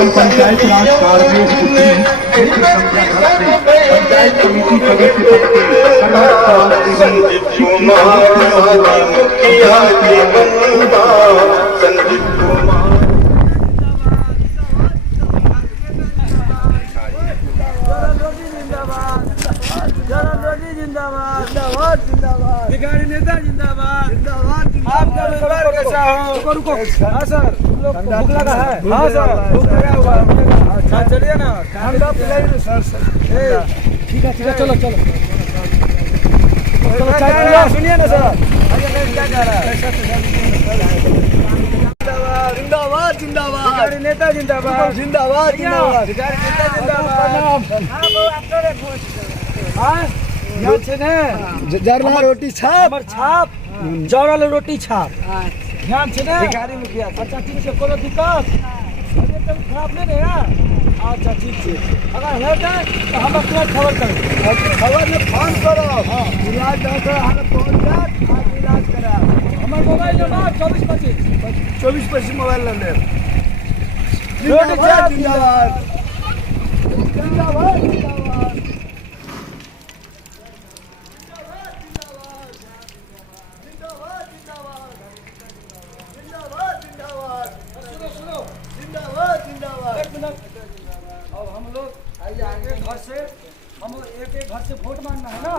ग्राम पंचायत राज कार्य पंचायत समिति सदस्य पद के भिखारी नेता जिंदाबाद जिंदाबाद। आपका व्यवहार कैसा हो? रुको हाँ सर, तुम लोग को भूख लगा है? हाँ सर, भूख लगा हुआ है। अच्छा चलिए ना, खाना पिलाइए सर। ठीक है चलो चलो सुनिए ना सर, क्या कह रहा है? जिंदाबाद जिंदाबाद, भिखारी नेता जिंदाबाद जिंदाबाद जिंदाबाद, भिखारी नेता जिंदाबाद। हाँ जरला रोटी छाप छाप जरल रोटी छाप ध्यान से ना भिखारी मुखिया। अच्छा ठीक है, कोनो दिक्कत खराब नहीं है? अच्छा ठीक है, अगर है तो हम अपना खबर करें, खबर में फोन करो। हाँ इलाज डॉक्टर हमें पहुँच जाए, आप इलाज करा। हमारा मोबाइल नंबर 2425 मोबाइल नंबर। जिंदाबाद जिंदाबाद जिंदाबाद जिंदाबाद। अब हम लोग आइए आगे घर से, हम एक एक घर से वोट मांगना है ना।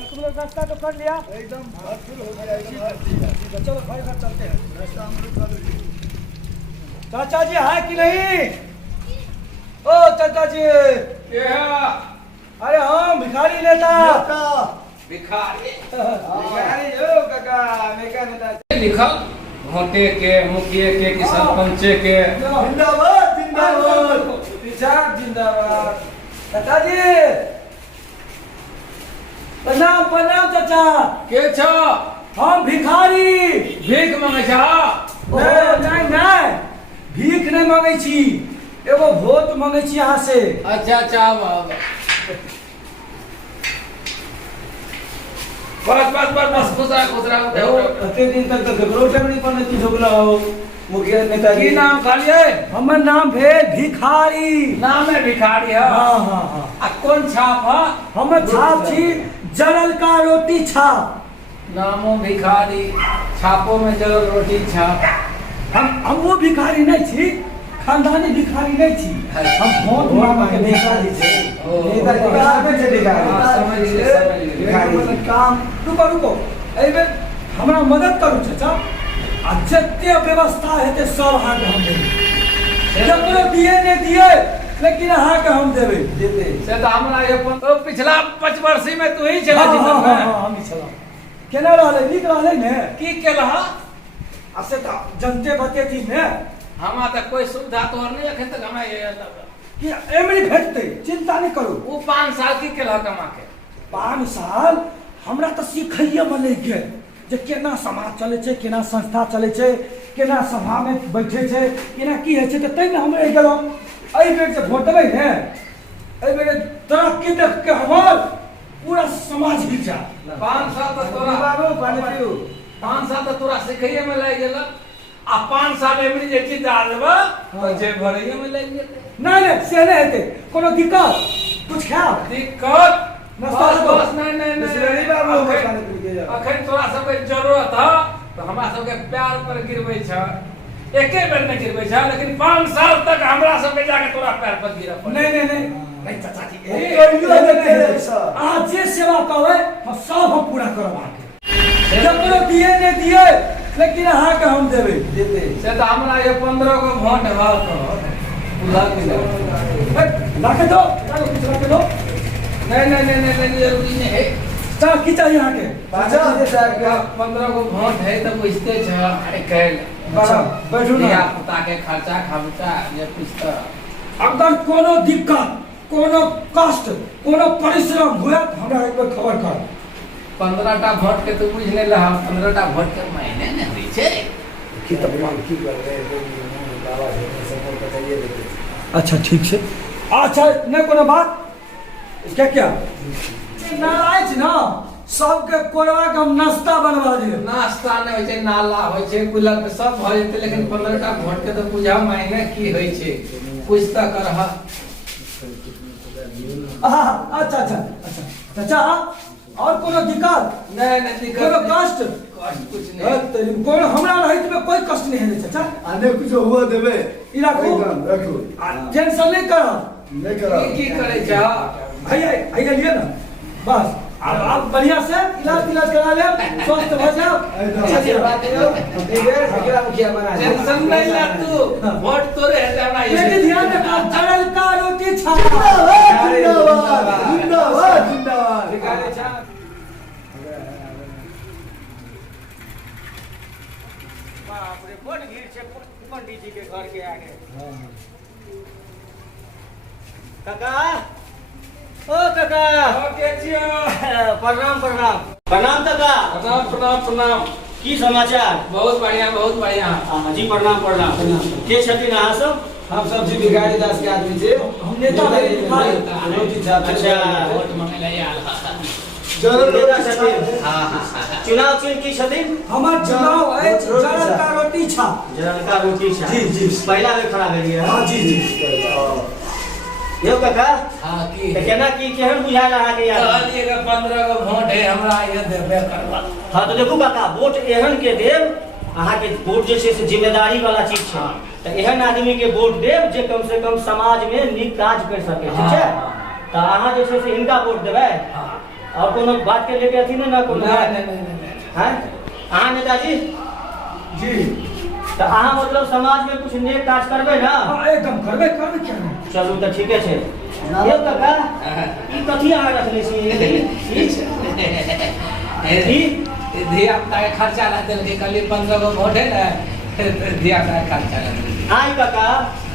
एक लोग रास्ता तो कर लिया, एकदम फुल हो गया। चलो घर घर चलते हैं, रास्ता हम लोग कर लिया। चाचा जी है कि नहीं? ओ चाचा जी अरे हम भिखारी नेता। भिखारी भिखारी जो काका मेका नेता लिखल भोटे के, मुखिए के, कि सरपंचे के। जिंदाबाद जिंदाबाद जिंदाबाद। चाचा जी प्रणाम प्रणाम चाचा। के छो? हम भिखारी। भीख मांगे छ? नहीं नहीं, भीख नहीं मांगे छी, एगो वोट मांगे छी यहाँ से। अच्छा अच्छा बस बस बस बस खुसरा खुसरा अते दिन तक तो घबराहट नहीं पड़ने की झगड़ा हो मुखिया नेता की नाम खालिए? हमर नाम भेल भिखारी। नाम है भिखारी है? हाँ हाँ हाँ। आ कौन छाप है? हमर छाप छी जरल का रोटी छाप। नामो भिखारी, छापो में जरल रोटी छाप। हम वो भिखारी नहीं छी, खानदानी भिखारी नहीं छी। हम वोट मांगे के भिखारी छी। नेता के आगे से भिखारी। समझ लिए भिखारी काम। रुको रुको, एबे हमरा मदद करू चाचा। आ जत्ते व्यवस्था हेते सब अहाँ के हम देबे। जकरो दिए ने दिए, लेकिन अहाँ के हम देबे देते। से तो हमरा ये तो पिछला 5 वर्ष में तू ही चला हाँ, जीवन में। हम ही चला। केना रहले? नीक रहले ने? की केलह? असे त जनते बतेती ने हमा तक कोई सुविधा तोहर नहीं अखन तक हमें ये कि एमरी भेटते, चिंता नहीं करू। वो 5 साल की केलह कमा के? 5 साल हमरा त सिखैये मले के जे केना समाज चले छे, केना संस्था चले छे, केना सभा में बैठे छे, केना की है छे। त तै में हम रह गेलौ। एहि बेर जे वोट देबै ने, एहि बेर तरक्की देख के हमर पूरा समाज हिल जा। 5 साल तक तोरा बाबू पानी पियो। 5 साल तक तोरा सिखैये में लग गेल। आ 5 साल एमरी जे चीज आ देबा तो जे भरैये में लग जेतै। नहीं नहीं से नहीं हेते। कोनो दिक्कत कुछ खाओ? दिक्कत नाश्ता बस दो। बस नहीं बिस्लरी बाबू पानी पी के जा। अखन तोरा सब के जरूरत है तो हमरा सब के प्यार पर गिरबै छ। एके बेर में गिरबै छ, लेकिन 5 साल तक हमरा सब के जाके तोरा पैर पर गिरब पड़े। नहीं नहीं नहीं नहीं चाचा जी, आज जे सेवा कहबै हम सब हम पूरा करब अहाँके। जकरो दिए ने दिए, लेकिन अहाँ के हम देबे देते। से तो हमरा ये 15 को वोट है तो बुला के दो। लाके दो, चलो कुछ लाके दो। नहीं जरूरी नहीं है। चल की चाहिए यहाँ के? 15 को वोट है तो बुझते छ। अरे कल अच्छा बैठू ना। पुता के खर्चा खर्चा ये पूछता। अगर कोनो दिक्कत, कोनो कष्ट, कोनो परिश्रम हुए तो हमरा एक बार खबर कर। 15टा वोट के तू बुझ ले रहा। 15टा वोट के महीने ने होई छे की तब की कर रहे बाबा से सपोर्ट बताइए देते। अच्छा ठीक है। अच्छा नहीं कोनो बात क्या क्या नाराज ना सबके कोरवा के हम नाश्ता बनवा दिए। नाश्ता नहीं होइ छै, नाला होइ छै, कुलर पे सब भ जेतै, लेकिन 15टा वोट के तो बुझा मायने की होइ छै, कुछ त करह। अच्छा अच्छा अच्छा चाचा, और कोनो दिक्कत? नहीं नहीं दिक्कत कोनो नहीं। कष्ट? कष्ट कुछ नहीं। कोनो हमरा रहित में कोई कष्ट नहीं है चाचा। आने कुछ हुआ देवे ई राखू, एकदम रखो टेंशन नहीं करब। नहीं करा की करे छ? भैया भैया लिए ना, बस अब आप बढ़िया से इलाज करा ले, स्वस्थ हो जाओ। चलिए टेंशन नहीं ले तू, वोट तोरे है हमरा लेकिन ध्यान रखना, जड़ल का रोटी छा। जिंदाबाद जिंदाबाद जिंदाबाद। निकाले छ। बाप रे, बड़ भीड़ छै पंडित जी के घर के आगे। काका, ओ काका, ओके छियो। प्रणाम प्रणाम प्रणाम काका। प्रणाम प्रणाम प्रणाम। की समाचार? बहुत बढ़िया बहुत बढ़िया। जी प्रणाम प्रणाम। के छथिन अहाँ सब? हम सब जी भिखारी दास के आदमी छे। हम नेता भेल भिखारी। अच्छा, वोट मांगे ले आयल। नेता छथिन। चुनाव चिन्ह की छथिन? हमार चुनाव है जड़ल का रोटी छा। जरल का रोटी छा। जी, जी। पहला में खड़ा भेलिए। हाँ जी जी। यो काका, हां की त केना की केहन बुझायल अहाँ के यार? कहलिएगा 15 गो वोट है हमरा, ये देबे करबा। हाँ तो देखू काका, वोट एहन के देव, अहाँ के वोट जे छै से जिम्मेदारी वाला चीज छै। तो एहन आदमी के वोट देव जे कम से कम समाज में नीक काज कर सके, ठीक छै? तो अहाँ जे छै से हिनका वोट देबै। और कोनो बात के लेके अथी ना कोनो? नहीं। हैं? अहाँ नेताजी जी तो अहाँ मतलब समाज में कुछ नेक काज करबै ना? हाँ एकदम करबे क्या नहीं। चलू तो ठीके छै। यो काका, ई कथी अहाँ रखले छी? धिया पुता के खर्चा ला देल के कहलिए 15 गो वोट है ना, धिया पुता के खर्चा ला देल। आई काका,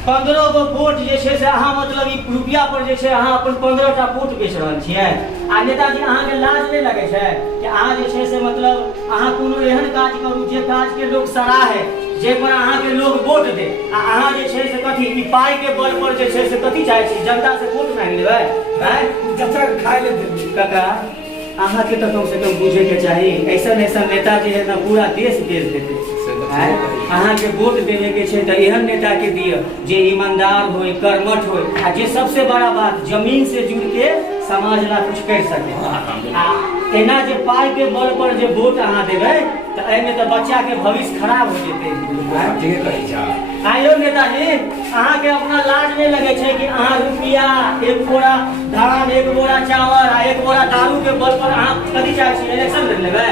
15 गो वोट जे छै से अहाँ मतलब ई रुपया पर जे छै अहाँ अपन 15टा वोट बेच रहल छियै। आ नेताजी अहाँ के लाज नहीं लगे छै कि अहाँ जे छै से मतलब अहाँ कोनो एहन काज करू जे काज के लोग सराहे, जे पर अहाँ के लोग वोट दे। आ अहाँ जे छै से कथी ई पाई के बल पर जे छै से कथी चाहे छी, जनता से वोट मांग लेबै? हैं चाचा खाए ले दे। काका, अहाँ के तो कम से कम बुझे के चाही, ऐसा ऐसा नेता जे है ना पूरा देश बेच देते। अहाँ के वोट देवे के छै तो एहन नेता के दिय जे ईमानदार होय, कर्मठ होय, आ जे सबसे बड़ा बात जमीन से जुड़ के समाज ला कुछ कर सके। आ एना जे पाई के बल पर जे वोट अहाँ देबै तो एमे तो बच्चा के भविष्य खराब हो जेतै। ठीक कहै छ। आइयो नेताजी, अहाँ के अपना लाज नहीं लगे छै कि अहाँ रुपया, एक बोरा धान, एक बोरा चावल आ एक बोरा दारू के बल पर अहाँ कथी चाहे छी इलेक्शन लड़ लेबै?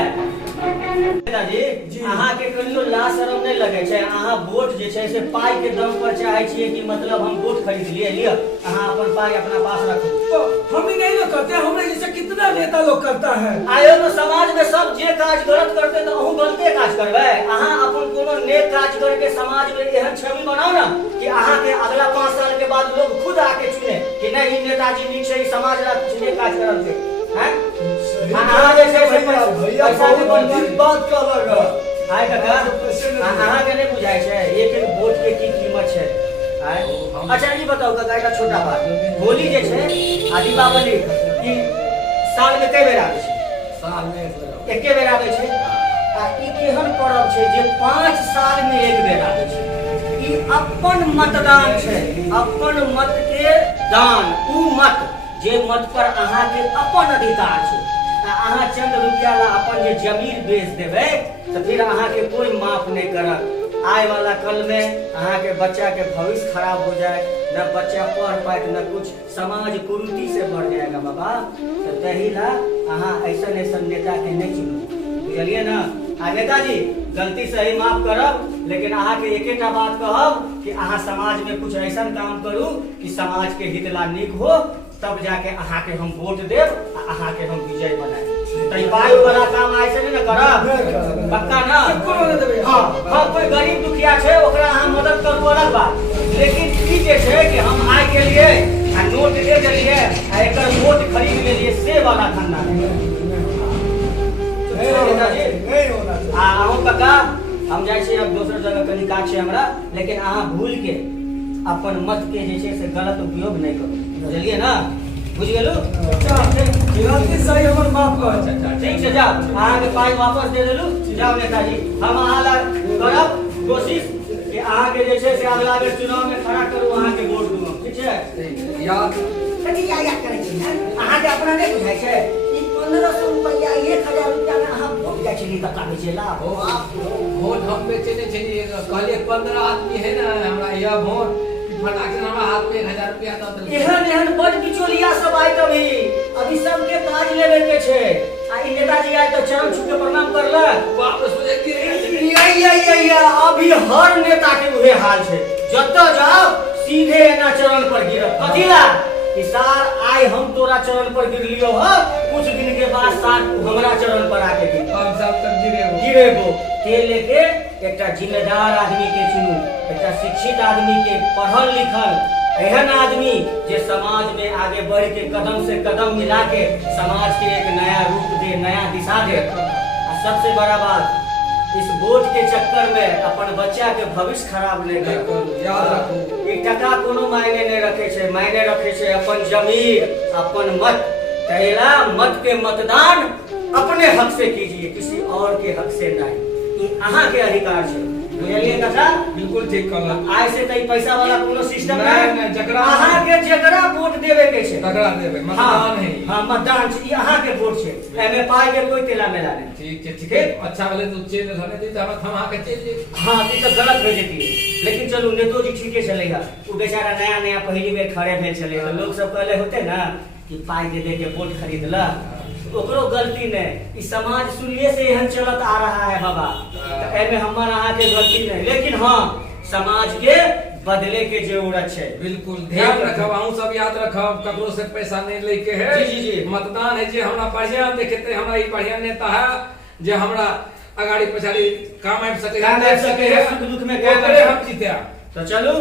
नेताजी, अहाँ के कहियो लाज शरम नहीं लगे छै? अहाँ वोट जे छै से पाई के दम पर चाहे छियै कि मतलब हम वोट खरीद लिए, लिया अहाँ अपन पाई अपना पास रखो। तो हम ही नहीं लोग करते, हमारे जैसे कितना नेता लोग करता है। आयो तो समाज में सब जे काज गलत करते तो अहूँ गलते काज करबै। अहाँ अपन कोनो नेक काज करके समाज में एहन छवि बनाओ ना कि अहाँ के अगला 5 साल के बाद लोग खुद आके चुने कि नहीं नेताजी नीक छै, समाज ला कुछ नेक काज करल छै। हैं? अहाँ जे छै से भैया बहुत दिन बात कहलक। आय काका, अहाँ के नहीं बुझाई छै एक एक वोट के की कीमत छै? आय अच्छा ई बताओ काका, एक छोटा बात, होली जे छै आ दीपावली ई साल में कई बेर आबै छै? साल में एक बेर। एके बेर आबै छै। आ ई केहन पर्व छै जे 5 साल में एक बेर आबै छै? ई अपन मतदान छै, अपन मत के दान, ऊ मत जे मत पर अहाँ के अपन अधिकार छै। आ अहाँ चंद रुपया ला अपन जे जमीन बेच देबै तो फिर अहाँ के कोई माफ नहीं करत। आए वाला कल में अहाँ के बच्चा के भविष्य खराब हो जाए, न बच्चा पढ़ पाए न कुछ, समाज कुरीति से बढ़ जाएगा बाबा। तो तही ला अहाँ ऐसा ऐसा नेता के नहीं चुनो, बुझलिए ना? आ नेताजी गलती सही माफ करब, लेकिन अहाँ के एकेटा बात कहब कि अहाँ समाज में कुछ ऐसा काम करू कि समाज के हित ला नीक हो, तब जाके अहाँ के हम वोट देव आ अहाँ के हम विजय बनाए। तई पाई वाला काम ऐसे नहीं ना करब, पक्का ना? हाँ हाँ, कोई गरीब दुखिया छै ओकरा अहाँ मदद करू अलग बात, लेकिन ई जे छै कि हम आइ के लिए आ नोट दे देलिए आ एकर वोट खरीद लेलिए से वाला धंधा नहीं होना चाहिए। अहूँ काका, हम जाइ छी अब दोसर जगह कनी काज छै हमरा, लेकिन अहाँ भूल के अपन मत के जे छै से गलत उपयोग नहीं करू, बुझलिए ना? बुझ गेलू गलती सही हमर माफ कर। अच्छा ठीक छै जाओ अहाँ के पाई वापस दे देलू जाओ नेताजी हम अहाँ ला करब कोशिश कि अहाँ के जे छै से अगला बेर चुनाव में खड़ा करू अहाँ के वोट दूँ ठीक छै याद कथी याद करै छी अहाँ के अपना नहीं बुझाइ छै ई 1500 रुपया 1000 रुपया में अहाँ वोट जाइ छी कक्का बेचे ला ओ आप वोट हम बेचे नहीं चाहिए कहलिए 15 आदमी है ना हमरा यह वोट फटाक से हमारा हाथ में 1000 रुपया दे देलकै एहन एहन बड़ बिचौलिया सब आइ अभी सबके काज लेवे के छै आ ई नेताजी आइ तो चरण छू के प्रणाम करलक बाप रे सोचे गिर गया अभी हर नेता के उहे हाल छै जत जाओ सीधे एना चरण पर गिरत कथी ला कि सार आइ हम तोरा चरण पर गिरलियो ह कुछ दिन के बाद सार तू हमरा चरण पर आके गिर हम सब तक गिरेबो ते लेके एकटा जिम्मेदार आदमी के चुनू एकटा शिक्षित आदमी के पढ़ल लिखल एहन आदमी जे समाज में आगे बढ़ के कदम से कदम मिला के समाज के एक नया रूप दे नया दिशा दे आ सबसे बड़ा बात इस वोट के चक्कर में अपन बच्चा के भविष्य खराब नहीं कर याद रखो ई टका कोनो मायने नहीं रखे छे मायने रखे छे अपन जमीर अपन मत पहला मत के मतदान अपने हक से कीजिए किसी और के हक से नहीं ई अहाँ के अधिकार छे बुझलिए कथा बिल्कुल ठीक कहल आज से तई पैसा वाला कोनो सिस्टम नहीं जकरा अहाँ के जकरा वोट देवे के छे तगड़ा देबे मतदान है हां मतदान छे ई अहाँ के वोट छे एमे पाई के कोई तेला मेला नहीं ठीक है अच्छा वाले तू चेल रहने दी त हम आके चल जे हाँ ती तो गलत भेज देती लेकिन चलू नेतो जी ठीके चले हा वो बेचारा नया नया पहली बेर खड़े भेल चले तो लोग सब कहले होते ना कि पाई दे दे के वोट खरीदला ओकरो गलती नहीं इस समाज सुनिए से एहन चलत आ रहा है बाबा तो एमे हमर अहाँ के गलती नहीं लेकिन हाँ समाज के बदले के जरूरत है बिल्कुल ध्यान रखब अहूं सब याद रखब ककरो से पैसा नहीं लेके है जी मतदान है जे हमरा बढ़िया देखते हमरा ई बढ़िया नेता है जे हमरा अगाड़ी पछाड़ी काम आबि सके है सुख दुख में ओकरे हम जीते तो चलू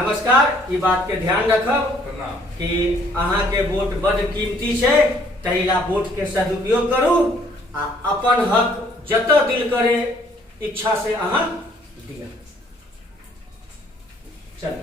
नमस्कार ई बात के ध्यान रखब प्रणाम कि अहाँ के वोट बड़ कीमती छै तहिला वोट के सदुपयोग करू आ अपन हक जत दिल करे इच्छा से अहाँ दिया चलो।